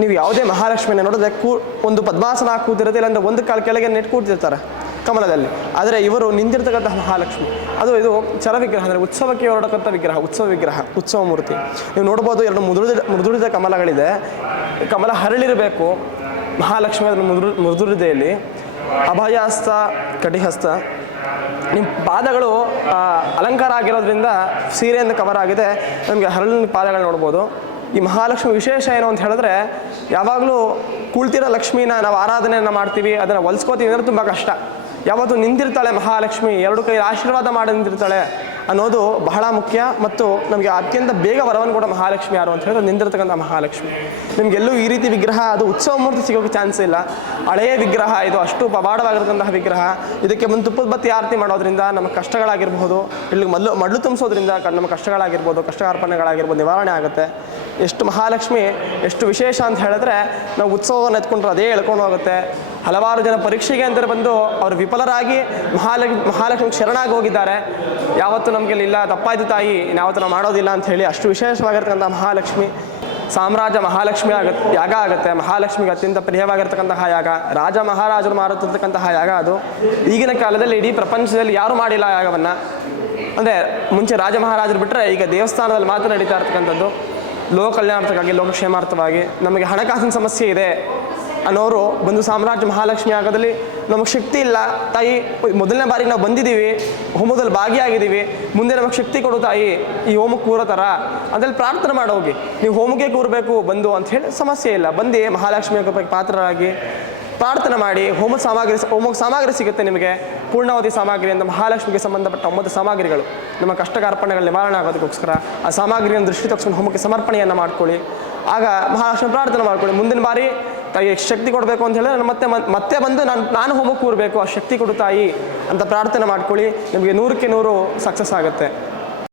ನೀವು ಯಾವುದೇ ಮಹಾಲಕ್ಷ್ಮಿನ ನೋಡಿದ್ರೆ ಒಂದು ಪದ್ಮಾಸನ ಕೂತಿರುತ್ತೆ, ಇಲ್ಲಾಂದರೆ ಒಂದು ಕಾಲು ಕೆಳಗೆ ನೆಟ್ಟು ಕೂತಿರ್ತಾರೆ ಕಮಲದಲ್ಲಿ. ಆದರೆ ಇವರು ನಿಂತಿರ್ತಕ್ಕಂತಹ ಮಹಾಲಕ್ಷ್ಮಿ, ಇದು ಚರ ವಿಗ್ರಹ, ಅಂದರೆ ಉತ್ಸವಕ್ಕೆ ಹೊರಡಕ್ಕಂಥ ವಿಗ್ರಹ, ಉತ್ಸವ ಮೂರ್ತಿ. ನೀವು ನೋಡ್ಬೋದು, ಎರಡು ಮೃದುಳಿದ ಕಮಲಗಳಿದೆ. ಕಮಲ ಹರಳಿರಬೇಕು, ಮಹಾಲಕ್ಷ್ಮಿ ಅದನ್ನು ಮೃದುಳಿದೆಯಲ್ಲಿ ಅಭಯಹಸ್ತ, ಕಟಿಹಸ್ತ. ನಿಮ್ಮ ಪಾದಗಳು ಅಲಂಕಾರ ಆಗಿರೋದ್ರಿಂದ ಸೀರೆಯಿಂದ ಕವರ್ ಆಗಿದೆ, ನಮಗೆ ಹರಳಿನ ಪಾದಗಳು ನೋಡ್ಬೋದು. ಈ ಮಹಾಲಕ್ಷ್ಮಿ ವಿಶೇಷ ಏನು ಅಂತ ಹೇಳಿದ್ರೆ, ಯಾವಾಗಲೂ ಕುಳ್ತಿರೋ ಲಕ್ಷ್ಮೀನ ನಾವು ಆರಾಧನೆಯನ್ನು ಮಾಡ್ತೀವಿ, ಅದನ್ನು ಹೊಲ್ಸ್ಕೋತೀವಿ ಅಂದರೆ ತುಂಬ ಕಷ್ಟ. ಯಾವತ್ತು ನಿಂತಿರ್ತಾಳೆ ಮಹಾಲಕ್ಷ್ಮಿ, ಎರಡು ಕೈ ಆಶೀರ್ವಾದ ಮಾಡಿ ನಿಂತಿರ್ತಾಳೆ ಅನ್ನೋದು ಬಹಳ ಮುಖ್ಯ. ಮತ್ತು ನಮಗೆ ಅತ್ಯಂತ ಬೇಗ ವರವನ್ನು ಕೂಡ ಮಹಾಲಕ್ಷ್ಮಿ ಯಾರು ಅಂತ ಹೇಳಿದ್ರೆ ನಿಂತಿರ್ತಕ್ಕಂಥ ಮಹಾಲಕ್ಷ್ಮಿ. ನಿಮಗೆಲ್ಲೂ ಈ ರೀತಿ ವಿಗ್ರಹ, ಅದು ಉತ್ಸವ ಮೂರ್ತಿ ಸಿಗೋಕ್ಕೆ ಚಾನ್ಸ್ ಇಲ್ಲ. ಹಳೆಯ ವಿಗ್ರಹ ಇದು, ಅಷ್ಟು ಪವಾಡವಾಗಿರ್ತಕ್ಕಂತಹ ವಿಗ್ರಹ. ಇದಕ್ಕೆ ಒಂದು ತುಪ್ಪದ ಬತ್ತಿ ಆರತಿ ಮಾಡೋದ್ರಿಂದ ನಮ್ಮ ಕಷ್ಟಗಳಾಗಿರ್ಬೋದು, ಇಲ್ಲಿಗೆ ಮಡ್ಲು ತುಂಬಿಸೋದ್ರಿಂದ ನಮ್ಮ ಕಷ್ಟಗಳಾಗಿರ್ಬೋದು, ಕಷ್ಟಕಾರ್ಪಣೆಗಳಾಗಿರ್ಬೋದು ನಿವಾರಣೆ ಆಗುತ್ತೆ. ಎಷ್ಟು ಮಹಾಲಕ್ಷ್ಮಿ ಎಷ್ಟು ವಿಶೇಷ ಅಂತ ಹೇಳಿದ್ರೆ, ನಾವು ಉತ್ಸವವನ್ನು ಎತ್ಕೊಂಡ್ರೆ ಅದೇ ಎಳ್ಕೊಂಡು ಹೋಗುತ್ತೆ. ಹಲವಾರು ಜನ ಪರೀಕ್ಷೆಗೆ ಅಂತ ಬಂದು ಅವರು ವಿಫಲರಾಗಿ ಮಹಾಲಕ್ಷ್ಮಿಗೆ ಶರಣಾಗಿ ಹೋಗಿದ್ದಾರೆ. ಯಾವತ್ತೂ ನಮಗೆ ಇಲ್ಲ, ತಪ್ಪಾಯ್ತು ತಾಯಿ, ಯಾವತ್ತೂ ನಾವು ಮಾಡೋದಿಲ್ಲ ಅಂತ ಹೇಳಿ ಅಷ್ಟು ವಿಶೇಷವಾಗಿರ್ತಕ್ಕಂಥ ಮಹಾಲಕ್ಷ್ಮಿ ಸಾಮ್ರಾಜ್ಯ ಮಹಾಲಕ್ಷ್ಮಿ ಯಾಗ ಆಗುತ್ತೆ. ಮಹಾಲಕ್ಷ್ಮಿಗೆ ಅತ್ಯಂತ ಪ್ರಿಯವಾಗಿರ್ತಕ್ಕಂತಹ ಯಾಗ, ರಾಜ ಮಹಾರಾಜರು ಮಾಡುತ್ತಿರ್ತಕ್ಕಂತಹ ಯಾಗ ಅದು. ಈಗಿನ ಕಾಲದಲ್ಲಿ ಇಡೀ ಪ್ರಪಂಚದಲ್ಲಿ ಯಾರೂ ಮಾಡಿಲ್ಲ ಯಾಗವನ್ನು. ಅಂದರೆ ಮುಂಚೆ ರಾಜ ಮಹಾರಾಜರು ಬಿಟ್ಟರೆ ಈಗ ದೇವಸ್ಥಾನದಲ್ಲಿ ಮಾತ್ರ ನಡೀತಾ ಇರ್ತಕ್ಕಂಥದ್ದು. ಲೋಕ ಕಲ್ಯಾಣಾರ್ಥಕ್ಕಾಗಿ, ಲೋಕಕ್ಷೇಮಾರ್ಥವಾಗಿ, ನಮಗೆ ಹಣಕಾಸಿನ ಸಮಸ್ಯೆ ಇದೆ ಅನ್ನೋರು ಬಂದು ಸಾಮ್ರಾಜ್ಯ ಮಹಾಲಕ್ಷ್ಮಿ ಯಾಗದಲ್ಲಿ ನಮಗೆ ಶಕ್ತಿ ಇಲ್ಲ ತಾಯಿ, ಮೊದಲನೇ ಬಾರಿಗೆ ನಾವು ಬಂದಿದ್ದೀವಿ, ಹೋಮದಲ್ಲಿ ಭಾಗಿಯಾಗಿದ್ದೀವಿ, ಮುಂದೆ ನಮಗೆ ಶಕ್ತಿ ಕೊಡು ತಾಯಿ, ಈ ಹೋಮಕ್ಕೆ ಕೂರೋ ಥರ ಅಂತೇಳಿ ಪ್ರಾರ್ಥನೆ ಮಾಡೋಗಿ. ನೀವು ಹೋಮಕ್ಕೆ ಕೂರಬೇಕು ಬಂದು ಅಂಥೇಳಿ ಸಮಸ್ಯೆ ಇಲ್ಲ. ಬಂದು ಮಹಾಲಕ್ಷ್ಮಿ ಪಾತ್ರರಾಗಿ ಪ್ರಾರ್ಥನೆ ಮಾಡಿ ಹೋಮಕ್ಕೆ ಸಾಮಗ್ರಿ ಸಿಗುತ್ತೆ ನಿಮಗೆ. ಪೂರ್ಣಾವಧಿ ಸಾಮಗ್ರಿ ಅಂತ ಮಹಾಲಕ್ಷ್ಮಿಗೆ ಸಂಬಂಧಪಟ್ಟ 9 ಸಾಮಗ್ರಿಗಳು, ನಮ್ಮ ಕಷ್ಟಕಾರ್ಪಣೆಗಳ ನಿವಾರಣೆ ಆಗೋದಕ್ಕೋಸ್ಕರ ಆ ಸಾಮಗ್ರಿಯನ್ನು ದೃಷ್ಟಿ ತಕ್ಷಣ ಹೋಮಕ್ಕೆ ಸಮರ್ಪಣೆಯನ್ನು ಮಾಡ್ಕೊಳ್ಳಿ. ಆಗ ಮಹಾಲಕ್ಷ್ಮಿ ಪ್ರಾರ್ಥನೆ ಮಾಡ್ಕೊಳ್ಳಿ, ಮುಂದಿನ ಬಾರಿ ತಾಯಿ ಶಕ್ತಿ ಕೊಡಬೇಕು ಅಂತ ಹೇಳಿದ್ರೆ ಮತ್ತೆ ಬಂದು ನಾನು ಹೋಮಕ್ಕೆ ಕೂರಬೇಕು, ಆ ಶಕ್ತಿ ಕೊಡು ತಾಯಿ ಅಂತ ಪ್ರಾರ್ಥನೆ ಮಾಡ್ಕೊಳ್ಳಿ. ನಿಮಗೆ 100ಕ್ಕೆ 100 ಸಕ್ಸಸ್ ಆಗುತ್ತೆ.